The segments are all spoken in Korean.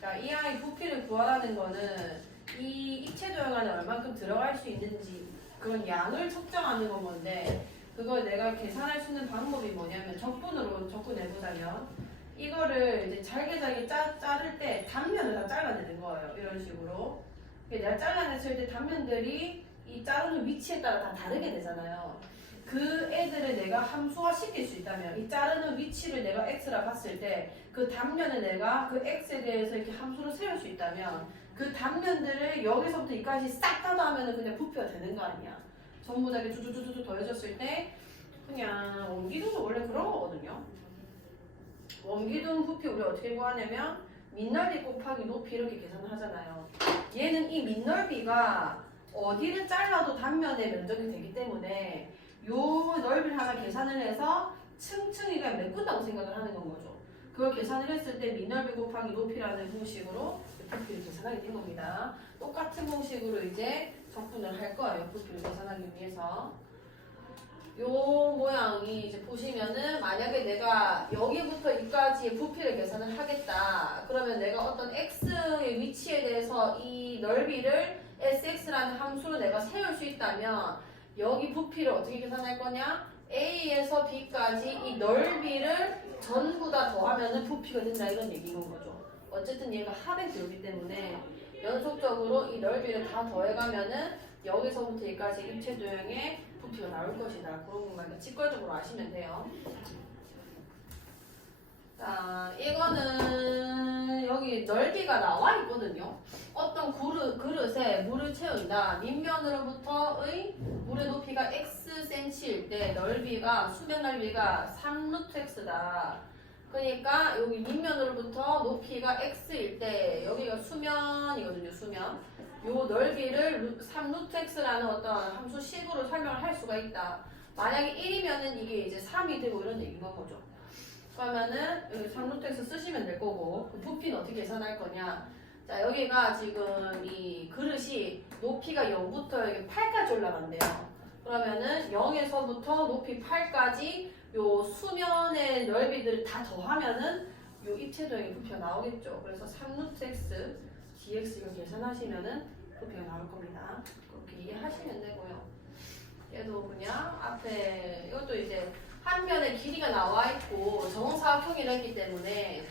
그러니까 이 아이 부피를 구하라는 거는 이 입체 도형 안에 얼만큼 들어갈 수 있는지 그건 양을 측정하는 건 건데 그걸 내가 계산할 수 있는 방법이 뭐냐면 적분으로 접근해보자면 이거를 이제 잘게 자를 때 단면을 다 잘라내는 거예요. 이런 식으로. 내가 잘라냈을 때 단면들이 이 자르는 위치에 따라 다 다르게 되잖아요. 그 애들을 내가 함수화 시킬 수 있다면 이 자르는 위치를 내가 x라 봤을 때 그 단면을 내가 그 x에 대해서 이렇게 함수를 세울 수 있다면 그 단면들을 여기서부터 여기까지 싹 다 더하면 그냥 부피가 되는 거 아니야. 전부 다 이렇게 쭈쭈쭈쭈 더해졌을 때 그냥 원기둥도 원래 그런 거거든요. 원기둥 부피 우리 어떻게 구하냐면 밑넓이 곱하기 높이 이렇게 계산을 하잖아요. 얘는 이 밑넓이가 어디를 잘라도 단면의 면적이 되기 때문에 요 넓이를 하나 계산을 해서 층층이 그냥 메꾼다고 생각을 하는 건 거죠. 그걸 계산을 했을 때 밑넓이 곱하기 높이라는 공식으로 부피를 계산하게 된 겁니다. 똑같은 공식으로 이제 적분을 할 거예요. 부피를 계산하기 위해서. 요 모양이 이제 보시면은 만약에 내가 여기부터 여기까지의 부피를 계산을 하겠다. 그러면 내가 어떤 x의 위치에 대해서 이 넓이를 sx라는 함수로 내가 세울 수 있다면 여기 부피를 어떻게 계산할 거냐? a에서 b까지 이 넓이를 전부 다 더하면은 부피가 된다 이런 얘기인 거죠. 어쨌든 얘가 합의 기호이기 때문에 연속적으로 이 넓이를 다 더해가면은 여기서부터 여기까지 입체 도형의 부피가 나올 것이다. 그런 것만 직관적으로 아시면 돼요. 자, 이거는 여기 넓이가 나와 있거든요. 어떤 그릇에 물을 채운다. 밑면으로부터의 물의 높이가 xcm일 때 넓이가 수면 넓이가 3루트x다. 그러니까 여기 밑면으로부터 높이가 x일 때 여기가 수면이거든요. 수면. 요 넓이를 3루트x라는 어떤 함수식으로 설명을 할 수가 있다. 만약에 1이면은 이게 이제 3이 되고 이런 얘기인 거죠. 그러면은 여기 3루트x 쓰시면 될 거고 그 부피는 어떻게 계산할 거냐. 자, 여기가 지금 이 그릇이 높이가 0부터 여기 8까지 올라간대요. 그러면은 0에서부터 높이 8까지 요 수면의 넓이들을 다 더하면은 요 입체 도형의 부피가 나오겠죠. 그래서 3루트x dx 이걸 계산하시면은 부피가 나올 겁니다. 그렇게 이해하시면 되고요. 얘도 그냥 앞에 이것도 이제 한 면에 길이가 나와 있고 정사각형이라 했기 때문에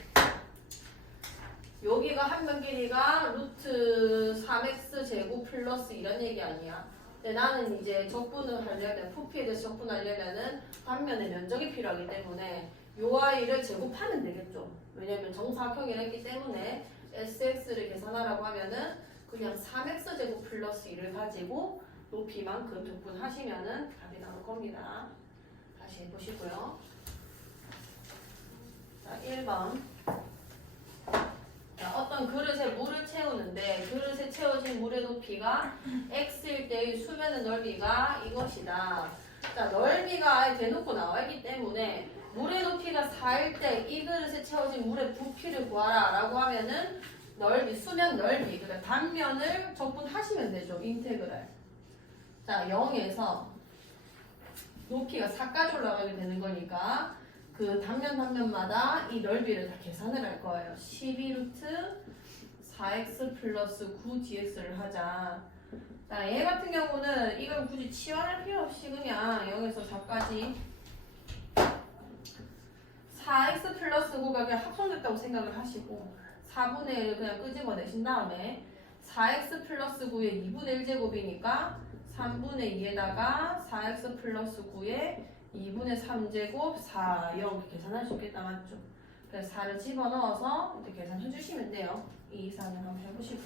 여기가 한 면 길이가 루트 3x 제곱 플러스 이런 얘기 아니야. 근데 나는 이제 적분을 하려면 부피에 대해서 적분하려면은 단면의 면적이 필요하기 때문에 요 아이를 제곱하면 되겠죠. 왜냐면 정사각형이라 했기 때문에 sx를 계산하라고 하면은 그냥 3x 제곱 플러스 1을 가지고 높이만큼 적분하시면은 답이 나올 겁니다. 다시 해보시고요. 자, 1번. 자, 어떤 그릇에 물을 채우는데 그릇에 채워진 물의 높이가 x일 때의 수면의 넓이가 이것이다. 자, 넓이가 아예 대놓고 나와 있기 때문에 물의 높이가 4일 때 이 그릇에 채워진 물의 부피를 구하라 라고 하면은 넓이, 수면 넓이, 그러니까 단면을 적분하시면 되죠. 인테그랄. 자, 0에서 높이가 4까지 올라가게 되는 거니까 그 단면마다 이 넓이를 다 계산을 할 거예요. 12루트 4x 플러스 9dx를 하자. 자, 얘 같은 경우는 이걸 굳이 치환할 필요 없이 그냥 0에서 4까지 4x 플러스 9가 그냥 합성됐다고 생각을 하시고 4분의 1을 그냥 끄집어내신 다음에 4x 플러스 9의 2분의 1제곱이니까 3분의 2에다가 4x 플러스 9의 2분의 3제곱 4, 0 이렇게 계산할 수 있겠다 맞죠? 그래서 4를 집어넣어서 이렇게 계산해 주시면 돼요. 2, 4는 한번 해보시고.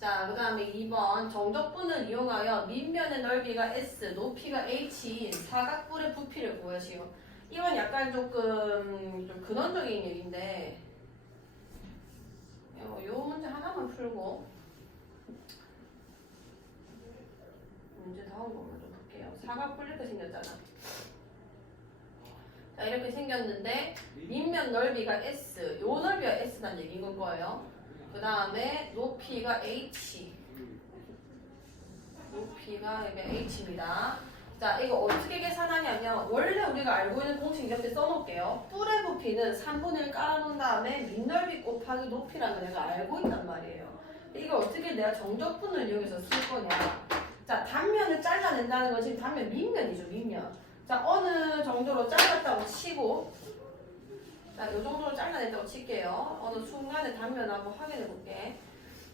자, 그 다음에 2번 정적분을 이용하여 밑면의 넓이가 S, 높이가 H인 사각뿔의 부피를 구하시오. 이건 약간 조금 좀 근원적인 얘기인데 요 문제 하나만 풀고 문제 다음 거만 좀 볼게요. 사각뿔 이렇게 생겼잖아. 자, 이렇게 생겼는데 밑면 넓이가 S, 요 넓이가 S란 얘기인 걸 거예요. 그 다음에 높이가 H, 높이가 이게 H입니다. 자, 이거 어떻게 계산하냐면 원래 우리가 알고 있는 공식 옆에 써놓을게요. 뿔의 부피는 3분의 1 깔아놓은 다음에 밑넓이 곱하기 높이라는 걸 내가 알고 있단 말이에요. 이거 어떻게 내가 정적분을 이용해서 쓸 거냐. 자, 단면을 잘라낸다는 건 지금 단면 밑면이죠, 밑면. 자, 어느 정도로 잘랐다고 치고, 자, 이 정도로 잘라냈다고 칠게요. 어느 순간에 단면하고 확인해 볼게.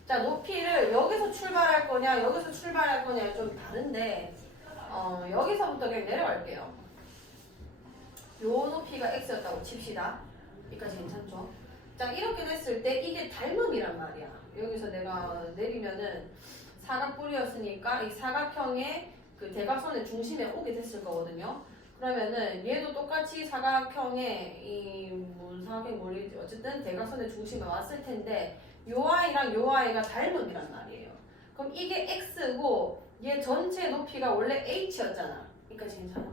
자, 높이를 여기서 출발할 거냐, 여기서 출발할 거냐 좀 다른데, 여기서부터 그냥 내려갈게요. 요 높이가 x였다고 칩시다. 여기까지 괜찮죠? 자, 이렇게 됐을 때 이게 닮음이란 말이야. 여기서 내가 내리면은 사각뿔이었으니까 이 사각형의 그 대각선의 중심에 오게 됐을 거거든요. 그러면은 얘도 똑같이 사각형의 이 사각형 뭐지 어쨌든 대각선의 중심에 왔을 텐데 요 아이랑 요 아이가 닮음이란 말이에요. 그럼 이게 x고 얘 전체 높이가 원래 h였잖아. 여기까지 괜찮아?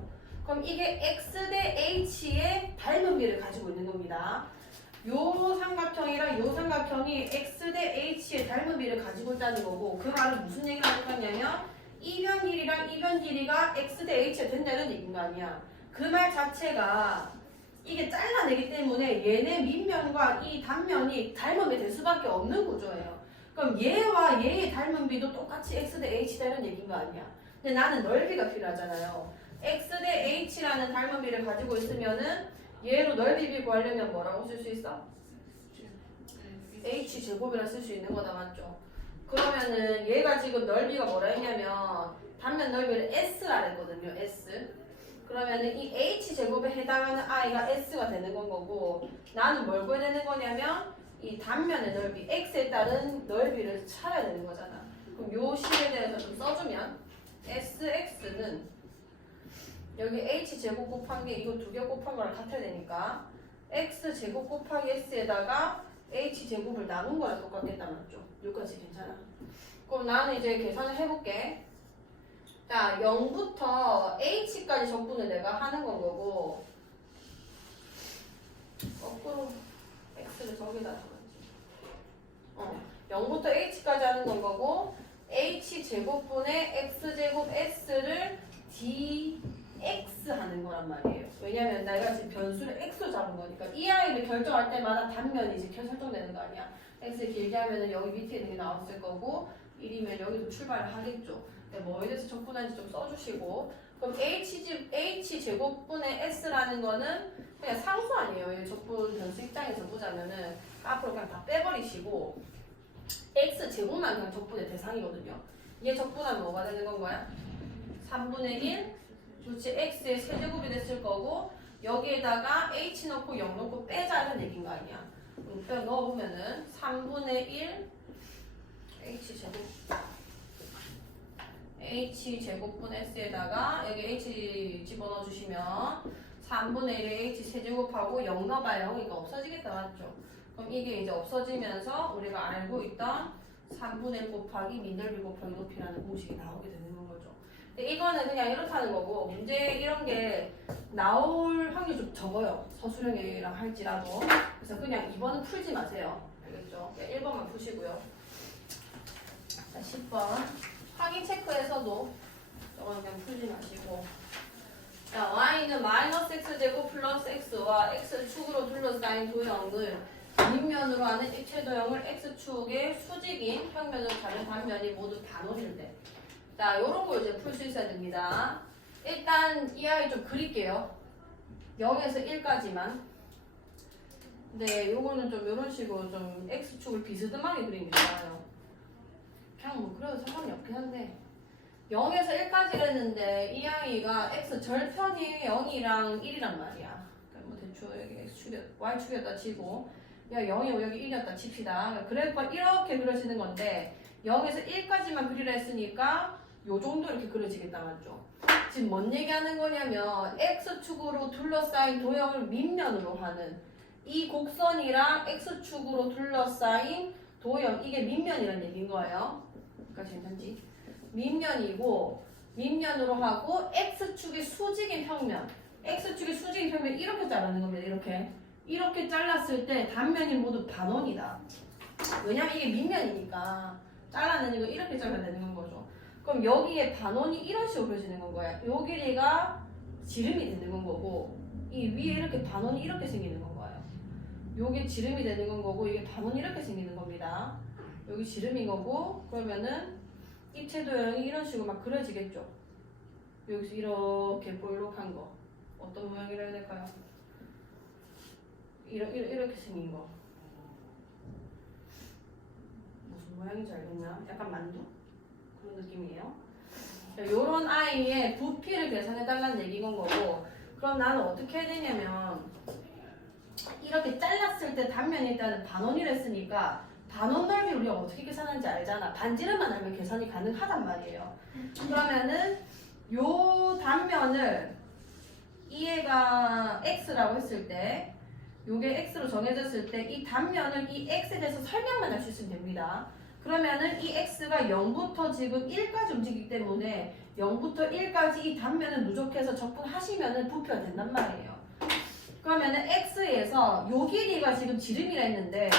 그럼 이게 x 대 h의 닮음비를 가지고 있는 겁니다. 요 삼각형이랑 요 삼각형이 x 대 h의 닮음비를 가지고 있다는 거고 그 말은 무슨 얘기를 하는 거냐면 이변 길이랑 이변 길이가 x 대 h가 된다는 얘기인 거 아니야. 그 말 자체가 이게 잘라내기 때문에 얘네 밑면과 이 단면이 닮음이 될 수밖에 없는 구조예요. 그럼 얘와 얘의 닮음비도 똑같이 x 대 h다는 얘기인 거 아니야. 근데 나는 넓이가 필요하잖아요. x 대 h라는 닮음비를 가지고 있으면은 얘로 넓이비 구하려면 뭐라고 쓸 수 있어? h 제곱이라 쓸 수 있는 거다 맞죠? 그러면은 얘가 지금 넓이가 뭐라 했냐면 단면 넓이를 s라 했거든요. s. 그러면은 이 h 제곱에 해당하는 i가 s가 되는 건 거고 나는 뭘 구해야 되는 거냐면 이 단면의 넓이 x에 따른 넓이를 찾아야 되는 거잖아. 그럼 요 식에 대해서 좀 써주면 sx는 여기 h 제곱 곱한 게 이거 두 개 곱한 거랑 같아야 되니까 x 제곱 곱하기 s에다가 h 제곱을 나눈 거랑 똑같겠다 맞죠? 여기까지 괜찮아. 그럼 나는 이제 계산을 해볼게. 자, 0부터 h까지 적분을 내가 하는 건 거고 거꾸로 x를 저기다 적었지. 0부터 h까지 하는 건 거고 h 제곱분의 x 제곱 s를 dx 하는 거란 말이에요. 왜냐면 내가 지금 변수를 x로 잡은 거니까 이 아이를 결정할 때마다 단면이 이제 설정되는 거 아니야. x 길게 하면은 여기 밑에 있는 게 나왔을 거고 1이면 여기도 출발을 하겠죠. 뭐에 대해서 적분하는지 좀 써주시고 그럼 h 제곱분의 s라는 거는 그냥 상수 아니에요. 이 적분 변수 입장에서 보자면은 앞으로 그냥 다 빼버리시고 x 제곱만 그냥 적분의 대상이거든요. 얘 적분하면 뭐가 되는 건 거야? 3분의 1 그렇지 x의 세제곱이 됐을 거고 여기에다가 h 넣고 0 넣고 빼자는 얘기인 거 아니야. 그럼 넣어보면은 3분의 1 h제곱분 s에다가 여기 h 집어넣어 주시면 3분의 1의 h 세제곱하고 0 넣어봐요. 그러니까 없어지겠다 맞죠? 그럼 이게 이제 없어지면서 우리가 알고 있던 3분의 1 곱하기 밑넓이 곱하기 높이라는 공식이 나오게 되는 거죠. 근데 이거는 그냥 이렇다는 거고 문제 이런 게 나올 확률이 좀 적어요. 서술형이랑 할지라도. 그래서 그냥 2번은 풀지 마세요. 알겠죠? 1번만 푸시고요. 자, 10번. 확인 체크에서도 저건 그냥 풀지 마시고. 자, y는 마이너스 x제곱 플러스 x와 x축으로 둘러싸인 도형을 밑면으로 하는 입체 도형을 x축의 수직인 평면으로 다른 단면이 모두 반원일 때. 자, 요런 거 이제 풀 수 있어야 됩니다. 일단 이 아이 좀 그릴게요. 0에서 1까지만. 근데 요거는 좀 요런 식으로 좀 x축을 비스듬하게 그리는 게 좋아요. 그냥 뭐 그래도 상관이 없긴 한데 0에서 1까지 했는데 이 아이가 x 절편이 0이랑 1이란 말이야. 그러니까 뭐 대충 여기 y축이었다 치고 야 0이 여기 1이었다 칩시다. 그래프가 이렇게 그려지는 건데 0에서 1까지만 그리라 했으니까 요 정도 이렇게 그려지겠다 맞죠? 지금 뭔 얘기하는 거냐면 x축으로 둘러싸인 도형을 밑면으로 하는 이 곡선이랑 x축으로 둘러싸인 도형 이게 밑면이라는 얘기인 거예요. 그러니까 괜찮지? 밑면이고 밑면으로 하고 x축의 수직인 평면 x축의 수직인 평면 이렇게 자르는 겁니다. 이렇게 잘랐을 때 단면이 모두 반원이다. 왜냐면 이게 밑면이니까 잘라내는 거 이렇게 잘라내는 거죠. 그럼 여기에 반원이 이런 식으로 그려지는 건 거야. 요 길이가 지름이 되는 건 거고 이 위에 이렇게 반원이 이렇게 생기는 건 거예요. 요게 지름이 되는 건 거고 이게 반원이 이렇게 생기는 겁니다. 여기 지름인 거고 그러면은 입체 도형이 이런 식으로 막 그려지겠죠. 여기서 이렇게 볼록한 거 어떤 모양이라 해야 될까요? 이렇게 생긴 거 무슨 모양인지 알겠나? 약간 만두? 그런 느낌이에요. 요런 아이의 부피를 계산해달라는 얘기인 거고 그럼 나는 어떻게 해야 되냐면 이렇게 잘랐을 때 단면이 일단은 반원이라 했으니까 반원 넓이 우리가 어떻게 계산하는지 알잖아. 반지름만 알면 계산이 가능하단 말이에요. 그러면은 요 단면을 얘가 x라고 했을 때 요게 x로 정해졌을 때 이 단면을 이 x에 대해서 설명만 할 수 있으면 됩니다. 그러면은 이 x가 0부터 지금 1까지 움직이기 때문에 0부터 1까지 이 단면을 누적해서 적분하시면은 부피가 된단 말이에요. 그러면은 x에서 요 길이가 지금 지름이라 했는데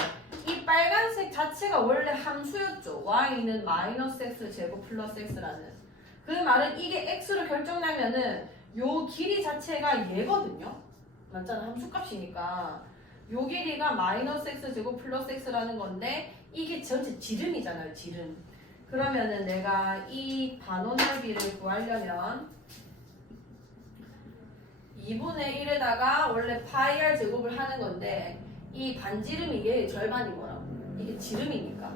이 빨간색 자체가 원래 함수였죠. y는 마이너스 x 제곱 플러스 x라는. 그 말은 이게 x로 결정나면은 요 길이 자체가 얘거든요. 맞잖아. 함수값이니까. 요 길이가 마이너스 x 제곱 플러스 x라는 건데 이게 전체 지름이잖아요. 지름. 그러면은 내가 이 반원 넓이를 구하려면 2분의 1에다가 원래 파이 r 제곱을 하는 건데 이 반지름이 얘의 절반인 거라고. 이게 지름이니까.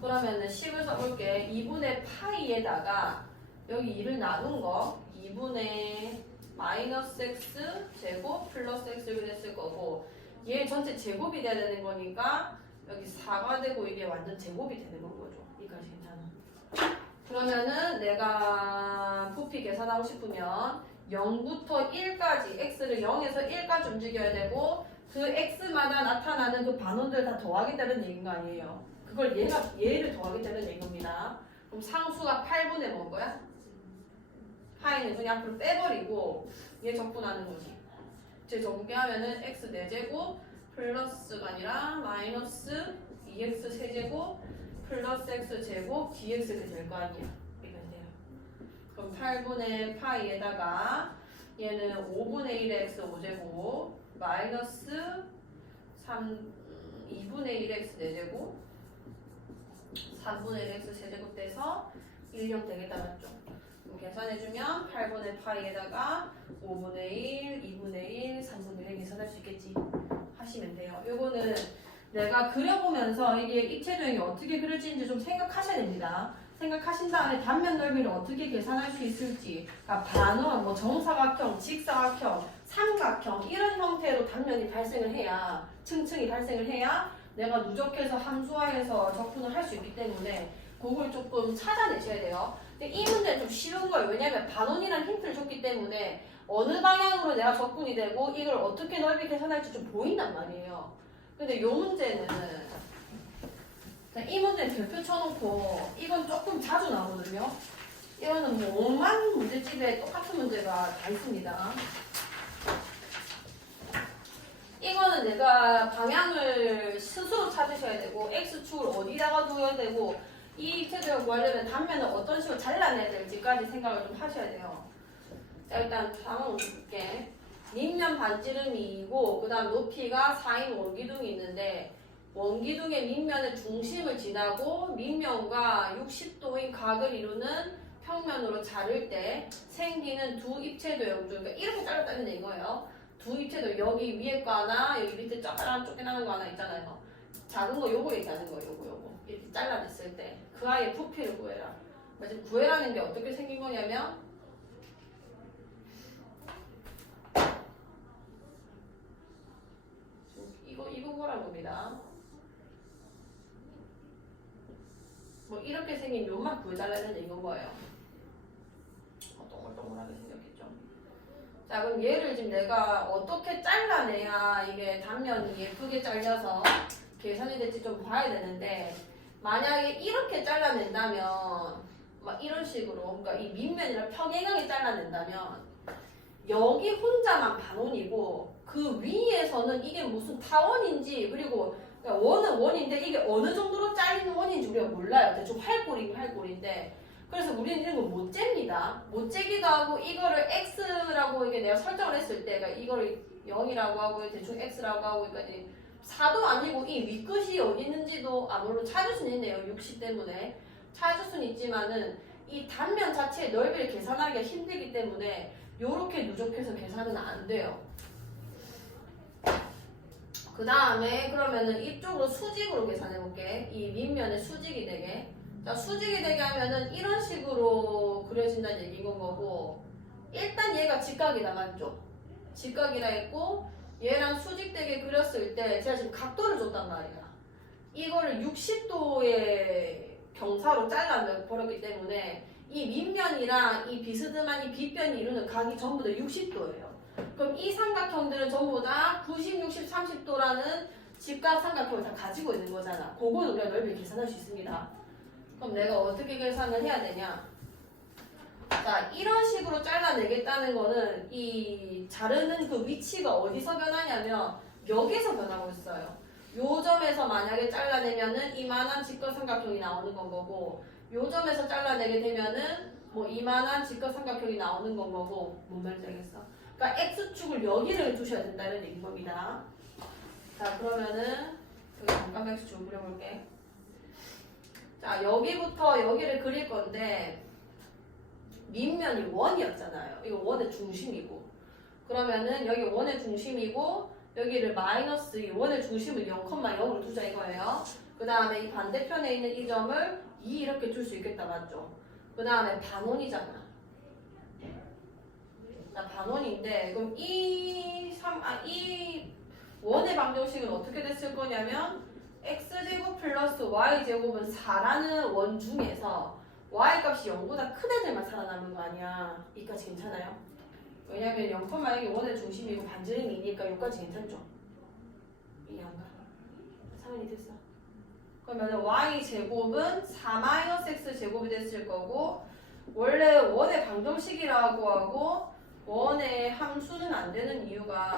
그러면은 식을 써볼게. 2분의 파이에다가 여기 2를 나눈 거 2분의 마이너스 x 제곱 플러스 x를 했을 거고 얘 전체 제곱이 돼야 되는 거니까 여기 4가 되고 이게 완전 제곱이 되는 건 거죠. 이까지 괜찮아. 그러면은 내가 부피 계산하고 싶으면 0부터 1까지 x를 0에서 1까지 움직여야 되고 그 x마다 나타나는 그 반원들 다 더하겠다는 얘기인 거 아니에요. 그걸 얘를 더하겠다는 얘기인 겁니다. 그럼 상수가 8분의 뭔 거야? 파이는 그냥 앞으로 빼버리고 얘 적분하는 거지. 제 적분하면은 x 4제곱 플러스가 아니라 마이너스 2x 세제곱 플러스 x 제곱 dx가 될 거 아니야. 이렇게 돼요. 그럼 8분의 파이에다가 얘는 5분의 1의 x 5제곱 마이너스 2분의 1의 x 4제곱 3분의 1 x 세제곱 돼서 1령 되겠다 맞죠? 계산해주면 8분의 파이에다가 5분의 1, 2분의 1, 3분의 1 계산할 수 있겠지? 하시면 돼요. 요거는 내가 그려보면서 이게 입체도형이 어떻게 그려지는지 좀 생각하셔야 됩니다. 생각하신 다음에 단면 넓이를 어떻게 계산할 수 있을지 그러니까 반원, 뭐 정사각형, 직사각형, 삼각형 이런 형태로 단면이 발생을 해야 층층이 발생을 해야 내가 누적해서 함수화해서 적분을 할 수 있기 때문에 그걸 조금 찾아내셔야 돼요. 근데 이 문제는 좀 쉬운 거예요. 왜냐하면 반원이라는 힌트를 줬기 때문에 어느 방향으로 내가 적분이 되고 이걸 어떻게 넓이 계산할지 좀 보인단 말이에요. 근데 이 문제는 이 문제는 별표 쳐놓고 이건 조금 자주 나오거든요. 이거는 뭐 5만 문제집에 똑같은 문제가 다 있습니다. 이거는 내가 방향을 스스로 찾으셔야 되고 x축을 어디다가 두어야 되고 이 입체도형 구하려면 단면을 어떤 식으로 잘라내야 될지까지 생각을 좀 하셔야 돼요. 자, 일단 한번 볼게. 밑면 반지름이고 그 다음 높이가 4인 원기둥이 있는데 원기둥의 밑면의 중심을 지나고 밑면과 60도인 각을 이루는 평면으로 자를 때 생기는 두 입체도형 중 그러니까 이렇게 잘랐다는 이거예요. 두 입체도형 여기 위에 거 하나 여기 밑에 쫓겨나는 거 하나 있잖아요. 작은 거 요거 얘기하는 거예요. 요거 이렇게 잘라냈을 때 그 아이의 부피를 구해라. 지금 구해라는 게 어떻게 생긴 거냐면 이거 구하라는 겁니다. 뭐 이렇게 생긴 요만 구해달라는 이건 거예요. 동글동글하게 생겼겠죠. 자 그럼 얘를 지금 내가 어떻게 잘라내야 이게 단면이 예쁘게 잘려서 계산이 될지 좀 봐야 되는데 만약에 이렇게 잘라낸다면 막 이런 식으로 그러니까 이 밑면이랑 평행하게 잘라낸다면 여기 혼자만 반원이고 그 위에서는 이게 무슨 타원인지 그리고 그러니까 원은 원인데 이게 어느 정도로 잘리는 원인인지 우리가 몰라요. 대충 활골이긴 활골인데. 그래서 우리는 이런 걸 못 잽니다. 못 재기도 하고 이거를 x라고 이게 내가 설정을 했을 때 그러니까 이거를 0이라고 하고 대충 x라고 하고 그러니까 4도 아니고 이 윗끝이 어디 있는지도 물론 찾을 수는 있네요. 60 때문에 찾을 수는 있지만은 이 단면 자체의 넓이를 계산하기가 힘들기 때문에 요렇게 누적해서 계산은 안 돼요. 그 다음에 그러면은 이쪽으로 수직으로 계산해 볼게. 이 밑면에 수직이 되게. 자, 수직이 되게 하면은 이런 식으로 그려진다는 얘기인 거고, 일단 얘가 직각이다, 맞죠? 직각이라 했고, 얘랑 수직되게 그렸을 때 제가 지금 각도를 줬단 말이야. 이거를 60도의 경사로 잘라버렸기 때문에 이 밑면이랑 이 비스듬한 이 빗변이 이루는 각이 전부 다 60도예요. 그럼 이 삼각형들은 전부 다 90, 60, 30도라는 직각 삼각형을 다 가지고 있는 거잖아. 그건 우리가 넓이를 계산할 수 있습니다. 그럼 내가 어떻게 계산을 해야 되냐? 자, 이런 식으로 잘라내겠다는 거는 이 자르는 그 위치가 어디서 변하냐면 여기서 변하고 있어요. 요 점에서 만약에 잘라내면은 이만한 직각삼각형이 나오는 건 거고, 요 점에서 잘라내게 되면은 뭐 이만한 직각삼각형이 나오는 건 거고, 뭔 말인지 알겠어? 그러니까 x축을 여기를 두셔야 된다는 얘기인 겁니다. 자, 그러면은 여기 잠깐 x축을 그려볼게. 자, 여기부터 여기를 그릴 건데 밑면이 원이었잖아요. 이거 원의 중심이고, 그러면은 여기 원의 중심이고 여기를 마이너스 이 원의 중심을 0,0으로 두자 이거예요. 그 다음에 이 반대편에 있는 이 점을 2 이렇게 줄 수 있겠다, 맞죠? 그 다음에 반원이잖아. 자, 반원인데 그럼 이 원의 방정식은 어떻게 됐을 거냐면 x제곱 플러스 y제곱은 4라는 원 중에서 y값이 0보다 큰 애들만 살아남은 거 아니야. 이까지 괜찮아요? 왜냐면 0,0이 원의 중심이고 반지름이 2니까 여기까지 괜찮죠? 이해한가? 상관이 됐어. 그러면 y제곱은 4-x제곱이 됐을 거고, 원래 원의 방정식이라고 하고 원의 함수는 안 되는 이유가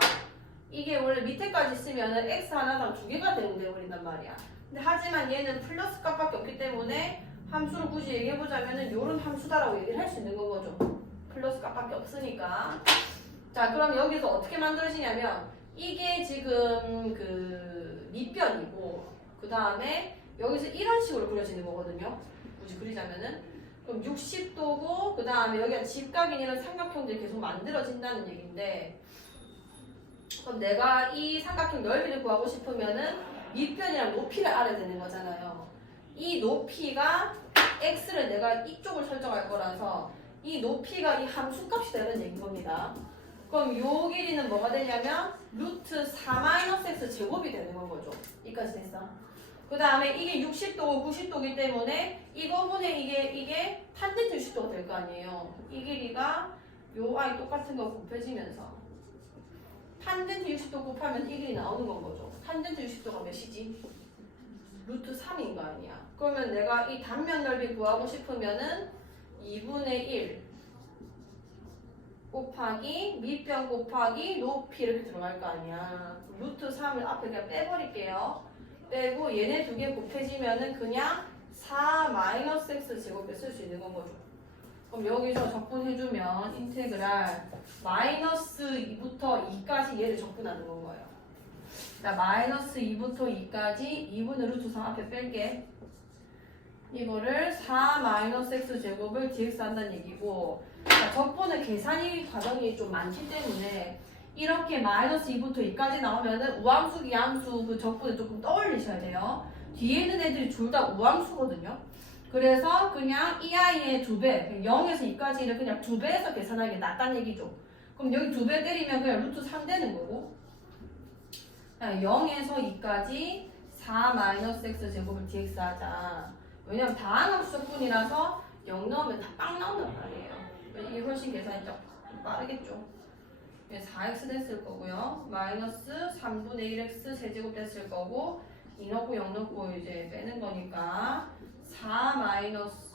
이게 원래 밑에까지 있으면 x 하나당 2개가 되는데 버린단 말이야. 근데 하지만 얘는 플러스 값밖에 없기 때문에 함수를 굳이 얘기해보자면 요런 함수다라고 얘기를 할 수 있는 건 거죠. 플러스 값밖에 없으니까. 자, 그럼 여기서 어떻게 만들어지냐면 이게 지금 그 밑변이고 그 다음에 여기서 이런 식으로 그려지는 거거든요. 굳이 그리자면은 그럼 60도고 그 다음에 여기가 직각인 이런 삼각형들이 계속 만들어진다는 얘기인데, 그럼 내가 이 삼각형 넓이를 구하고 싶으면은 밑변이랑 높이를 알아야 되는 거잖아요. 이 높이가 x를 내가 이쪽을 설정할 거라서 이 높이가 이 함수값이 되는 얘기인 겁니다. 그럼 요 길이는 뭐가 되냐면 루트 4-x 제곱이 되는 건 거죠. 이까지 됐어. 그 다음에 이게 60도고 90도이기 때문에 이거분의 이게 탄젠트 60도가 될 거 아니에요. 이 길이가 요 i 똑같은 거 곱해지면서 탄젠트 60도 곱하면 이 길이 나오는 건 거죠. 탄젠트 60도가 몇이지? 루트 3인 거 아니야. 그러면 내가 이 단면 넓이 구하고 싶으면은 2분의 1 곱하기 밑변 곱하기 높이 이렇게 들어갈 거 아니야. 루트 3을 앞에 그냥 빼버릴게요. 빼고 얘네 두 개 곱해지면은 그냥 4-x 제곱에 쓸 수 있는 건 거죠. 그럼 여기서 적분해주면 인테그랄 마이너스 2부터 2까지 얘를 적분하는 건 거예요. 자, 마이너스 2부터 2까지 2분의 루트 3 앞에 뺄게. 이거를 4-x 제곱을 dx 한다는 얘기고, 자, 적분은 계산이 과정이 좀 많기 때문에 이렇게 마이너스 2부터 2까지 나오면은 우함수, 기함수 그 적분을 조금 떠올리셔야 돼요. 뒤에 있는 애들이 둘 다 우함수거든요. 그래서 그냥 이 i의 2배, 0에서 2까지를 그냥 2배에서 계산하는 게 낫다는 얘기죠. 그럼 여기 2배 때리면 그냥 루트 3 되는 거고, 0에서 2까지 4-x 제곱을 dx 하자. 왜냐면 다항함수 적분이라서 0 넣으면 다 빵 나온단 말이에요. 이게 훨씬 계산이 좀 빠르겠죠. 4x 됐을 거고요. 마이너스 3분의 1x 세제곱 됐을 거고, 2 넣고 0 넣고 이제 빼는 거니까 8 마이너스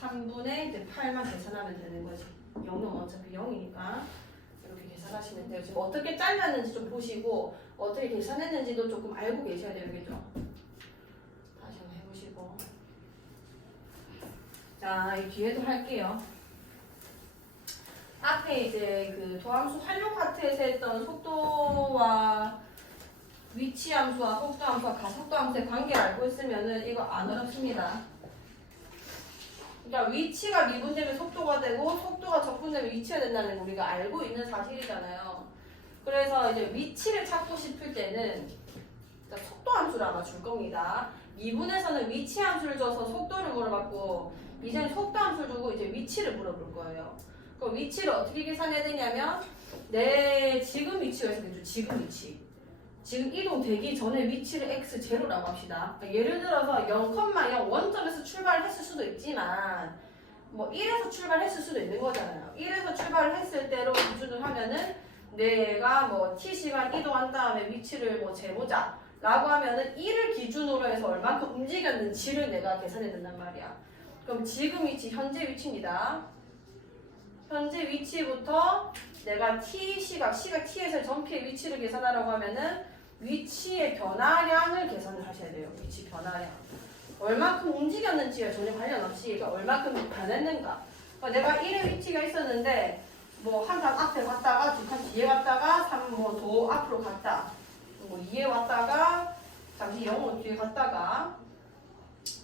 3분의 이제 8만 계산하면 되는 거지. 0은 어차피 0이니까 이렇게 계산하시면 돼요. 지금 어떻게 잘랐는지 좀 보시고 어떻게 계산했는지도 조금 알고 계셔야 되겠죠. 다시 한번 해보시고. 자, 이 뒤에도 할게요. 앞에 이제 그 도함수 활용 파트에서 했던 속도와 위치 함수와 속도 함수와 가속도 함수의 관계를 알고 있으면은 이거 안 어렵습니다. 그러니까 위치가 미분되면 속도가 되고 속도가 적분되면 위치가 된다는 걸 우리가 알고 있는 사실이잖아요. 그래서 이제 위치를 찾고 싶을 때는 속도 함수를 아마 줄 겁니다. 미분에서는 위치 함수를 줘서 속도를 물어봤고 이제는 속도 함수를 주고 이제 위치를 물어볼 거예요. 그럼 위치를 어떻게 계산해야 되냐면 내 지금 위치가 있겠죠. 지금 위치. 지금 이동되기 전에 위치를 x0라고 합시다. 예를 들어서 0,0 원점에서 출발했을 수도 있지만 뭐 1에서 출발했을 수도 있는 거잖아요. 1에서 출발을 했을 때로 기준을 하면은 내가 뭐 t시간 이동한 다음에 위치를 뭐 재보자 라고 하면은 1을 기준으로 해서 얼만큼 움직였는지를 내가 계산해야 된단 말이야. 그럼 지금 위치, 현재 위치입니다. 현재 위치부터 내가 시각 t에서 전피의 위치를 계산하라고 하면은 위치의 변화량을 계산을 하셔야 돼요. 위치 변화량. 얼마큼 움직였는지에 전혀 관련 없이 그러니까 얼마큼 변했는가. 그러니까 내가 1의 위치가 있었는데 뭐 한 칸 앞에 갔다가 두 칸 뒤에 갔다가 3뭐 도 앞으로 갔다. 뭐 2에 왔다가 잠시 0으로 뒤에 갔다가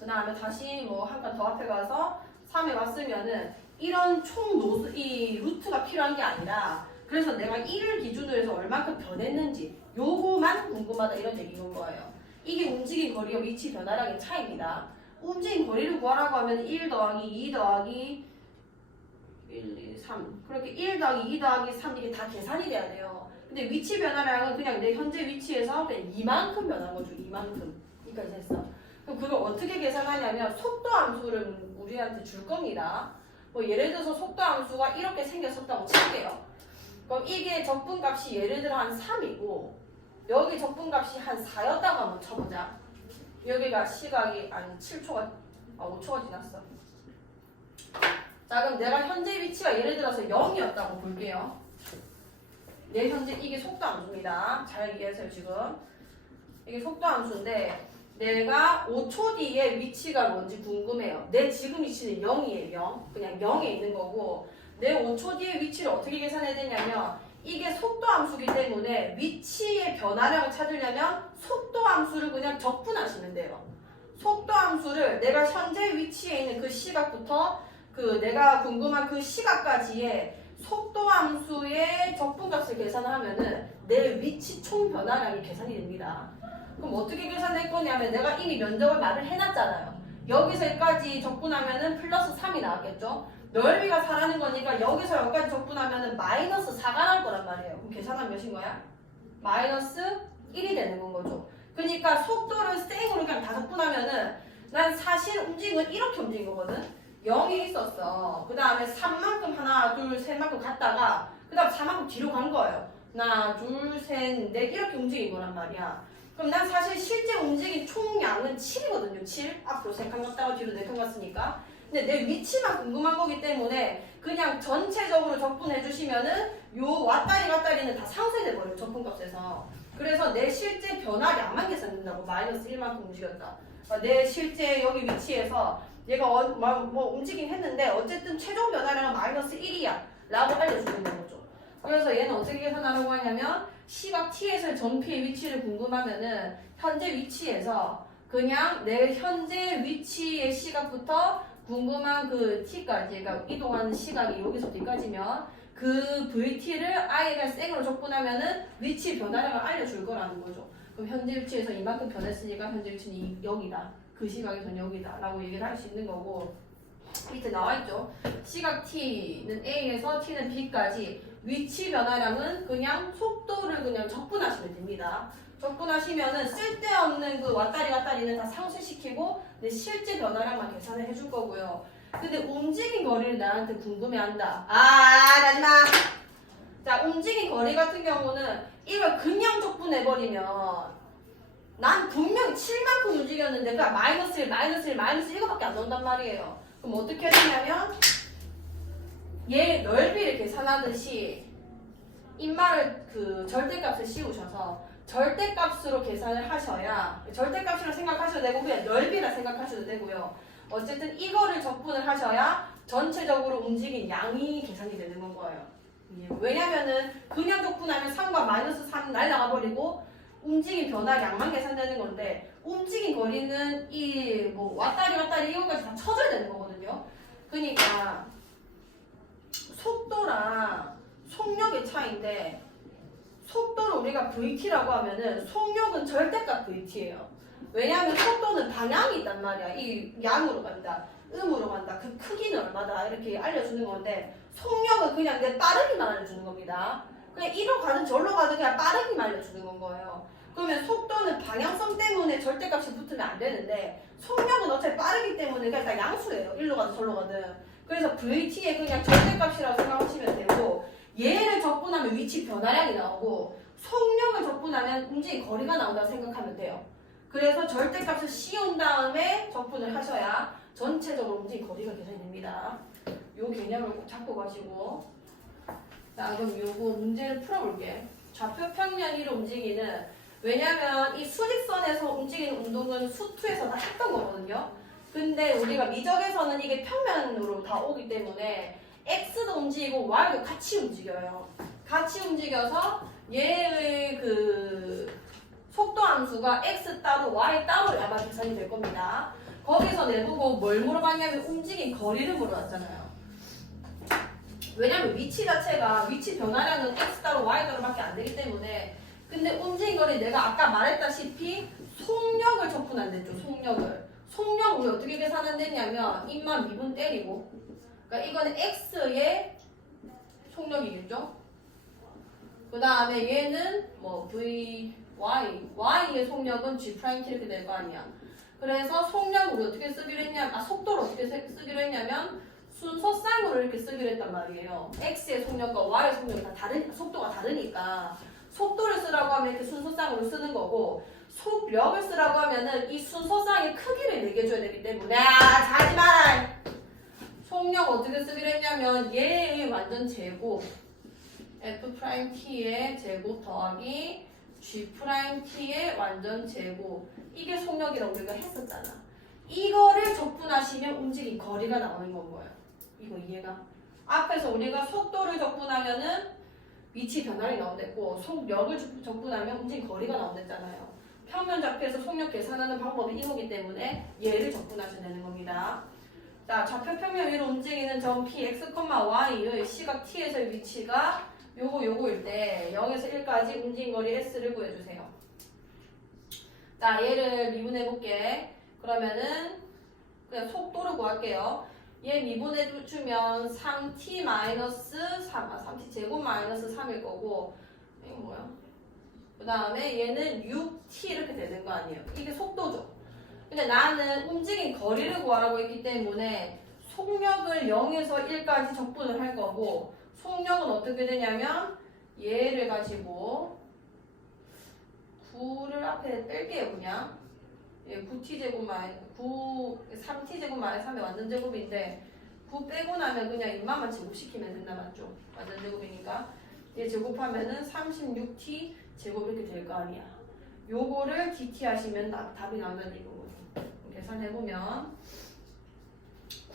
그 다음에 다시 뭐 한 칸 더 앞에 가서 3에 왔으면은 이런 총 노수, 이 루트가 필요한 게 아니라 그래서 내가 1을 기준으로 해서 얼마큼 변했는지 요거만 궁금하다 이런 얘기인 거예요. 이게 움직인 거리와 위치 변화량의 차이입니다. 움직인 거리를 구하라고 하면 1 더하기 2 더하기 1, 2, 3 그렇게 1 더하기 2 더하기 3 이게 다 계산이 돼야 돼요. 근데 위치 변화량은 그냥 내 현재 위치에서 그냥 이만큼 변한 거죠. 이만큼. 여기까지 했어. 그럼 그걸 어떻게 계산하냐면 속도 함수를 우리한테 줄 겁니다. 뭐 예를 들어서 속도 함수가 이렇게 생겼었다고 칠게요. 그럼 이게 적분값이 예를 들어 한 3이고 여기 적분값이 한 4였다고 한번 쳐보자. 여기가 시각이 한 7초가 5초가 지났어. 자 그럼 내가 현재 위치가 예를 들어서 0이었다고 볼게요. 내 현재 이게 속도 함수입니다. 잘 이해하세요 지금. 이게 속도 함수인데 내가 5초 뒤에 위치가 뭔지 궁금해요. 내 지금 위치는 0이에요. 0. 그냥 0에 있는 거고 내 5초 뒤에 위치를 어떻게 계산해야 되냐면 이게 속도 함수기 때문에 위치의 변화량을 찾으려면 속도 함수를 그냥 적분하시면 돼요. 속도 함수를 내가 현재 위치에 있는 그 시각부터 그 내가 궁금한 그 시각까지의 속도 함수의 적분값을 계산하면은 내 위치 총 변화량이 계산이 됩니다. 그럼 어떻게 계산할 거냐면 내가 이미 면적을 말을 해놨잖아요. 여기서 여기까지 적분하면은 플러스 3이 나왔겠죠. 넓이가 4라는 거니까 여기서 여기까지 적분하면은 마이너스 4가 나올 거란 말이에요. 그럼 계산하면 몇인 거야? 마이너스 1이 되는 건 거죠. 그러니까 속도를 생으로 그냥 다 적분하면은 난 사실 움직임은 이렇게 움직인 거거든. 0이 있었어. 그 다음에 3만큼 하나, 둘, 셋만큼 갔다가 그 다음 4만큼 뒤로 간 거예요. 하나, 둘, 셋, 넷 이렇게 움직인 거란 말이야. 그럼 난 사실 실제 움직인 총량은 7이거든요. 7. 앞으로 3칸 갔다가 뒤로 4칸 갔으니까. 근데 내 위치만 궁금한 거기 때문에 그냥 전체적으로 적분해 주시면은 요 왔다리 갔다리는 다 상쇄돼 버려요. 적분값에서. 그래서 내 실제 변화량만 계산된다고. 마이너스 1만큼 움직였다. 그러니까 내 실제 여기 위치에서 얘가 뭐 움직이긴 했는데 어쨌든 최종 변화량은 마이너스 1이야 라고 알려주는 거죠. 그래서 얘는 어떻게 계산하라고 하냐면 시각 t에서의 전피의 위치를 궁금하면은 현재 위치에서 그냥 내 현재 위치의 시각부터 궁금한 그 t까지 그러니까 이동하는 시각이 여기서부터 여기까지면 그 vt를 i가 생으로 적분하면은 위치 변화량을 알려줄 거라는 거죠. 그럼 현재 위치에서 이만큼 변했으니까 현재 위치는 여기다. 그 시각에서는 여기다 라고 얘기를 할 수 있는 거고 밑에 나와있죠. 시각 t는 a에서 t는 b까지 위치 변화량은 그냥 속도를 그냥 적분하시면 됩니다. 적분하시면은 쓸데없는 그 왔다리 갔다리는 다 상쇄시키고 내 실제 변화량만 계산을 해줄 거고요. 근데 움직인 거리를 나한테 궁금해한다. 나지마. 자 움직인 거리 같은 경우는 이걸 그냥 적분해버리면 난 분명히 7만큼 움직였는데 그러니까 마이너스 1, 마이너스 1, 마이너스 1거밖에 안 나온단 말이에요. 그럼 어떻게 해야 되냐면 얘 넓이를 계산하듯이 인마를 그 절대값을 씌우셔서 절대값으로 계산을 하셔야 절대값이라 생각하셔도 되고 그냥 넓이라 생각하셔도 되고요. 어쨌든 이거를 적분을 하셔야 전체적으로 움직인 양이 계산이 되는 건 거예요. 왜냐면은 그냥 적분하면 3과 마이너스 3 날라가 버리고 움직인 변화 양만 계산되는 건데 움직인 거리는 이 뭐 왔다리 갔다리 이거까지 다 쳐줘야 되는 거거든요. 그러니까 속도랑 속력의 차이인데 속도를 우리가 VT라고 하면은 속력은 절대값 VT예요. 왜냐하면 속도는 방향이 있단 말이야. 이 양으로 간다, 음으로 간다, 그 크기는 얼마다 이렇게 알려주는 건데 속력은 그냥 내 빠르기만 알려주는 겁니다. 그냥 이로 가든 저로 가든 그냥 빠르기만 알려주는 건 거예요. 그러면 속도는 방향성 때문에 절대값이 붙으면 안 되는데 속력은 어차피 빠르기 때문에 그냥 다 양수예요. 일로 가든 저로 가든. 그래서 VT에 그냥 절대값이라고 생각하시면 되고 얘를 적분하면 위치 변화량이 나오고 속력을 적분하면 움직임 거리가 나온다고 생각하면 돼요. 그래서 절대값을 씌운 다음에 적분을 하셔야 전체적으로 움직임 거리가 계산이 됩니다. 요 개념을 꼭 잡고 가시고 자 그럼 요거 문제를 풀어볼게. 좌표 평면 위로 움직이는 왜냐면 이 수직선에서 움직이는 운동은 수투에서 다 했던 거거든요. 근데 우리가 미적에서는 이게 평면으로 다 오기 때문에 X도 움직이고 Y도 같이 움직여요. 같이 움직여서 얘의 그 속도 함수가 X 따로 Y 따로 아마 계산이 될 겁니다. 거기서 내보고 뭘 물어봤냐면 움직인 거리를 물어봤잖아요. 왜냐면 위치 자체가 위치 변화량은 X 따로 Y 따로밖에 안 되기 때문에 근데 움직인 거리 내가 아까 말했다시피 속력을 적분한댔죠. 속력 우리 어떻게 계산한댔냐면 입만 미분 때리고 그러니까 이거는 X의 속력이겠죠. 그 다음에 얘는 뭐 Y의 속력은 G' 이렇게 될 거 아니야. 그래서 속력을 우리 어떻게 쓰기로 했냐면 속도를 어떻게 쓰기로 했냐면 순서쌍으로 이렇게 쓰기로 했단 말이에요. X의 속력과 Y의 속력이 다 속도가 다르니까 속도를 쓰라고 하면 이렇게 순서쌍으로 쓰는 거고 속력을 쓰라고 하면은 이 순서쌍의 크기를 매겨줘야 되기 때문에 자지 마라. 속력 어떻게 쓰기로 했냐면 얘의 완전 제곱 F'T의 제곱 더하기 G'T의 완전 제곱 이게 속력이라고 우리가 했었잖아. 이거를 적분하시면 움직임 거리가 나오는 건 거예요. 이거 이해가? 앞에서 우리가 속도를 적분하면은 위치 변화를 나온댔고 속력을 적분하면 움직임 거리가 나온댔잖아요. 평면 좌표에서 속력 계산하는 방법이 이거기 때문에 얘를 적분하셔야 되는 겁니다. 자, 좌표 평면 위로 움직이는 점 P, X, Y의 시각 T에서의 위치가 요거일 때 0에서 1까지 움직임 거리 S를 구해주세요. 자, 얘를 미분해볼게. 그러면은 그냥 속도를 구할게요. 얘 미분해주면 3t 마이너스 3t 제곱 마이너스 3일 거고 이거 뭐야? 그 다음에 얘는 6t 이렇게 되는 거 아니에요? 이게 속도죠. 근데 나는 움직임 거리를 구하라고 했기 때문에 속력을 0에서 1까지 적분을 할 거고 속력은 어떻게 되냐면 얘를 가지고 9를 앞에 뺄게요. 그냥 9t제곱 마이너스 3t제곱 마이너스 3의 완전제곱인데 9 빼고 나면 그냥 입만만 제곱시키면 된다 맞죠? 완전제곱이니까 얘 제곱하면은 36t 제곱 이렇게 될 거 아니야. 요거를 dt 하시면 답이 나온다는 이거거든. 계산해보면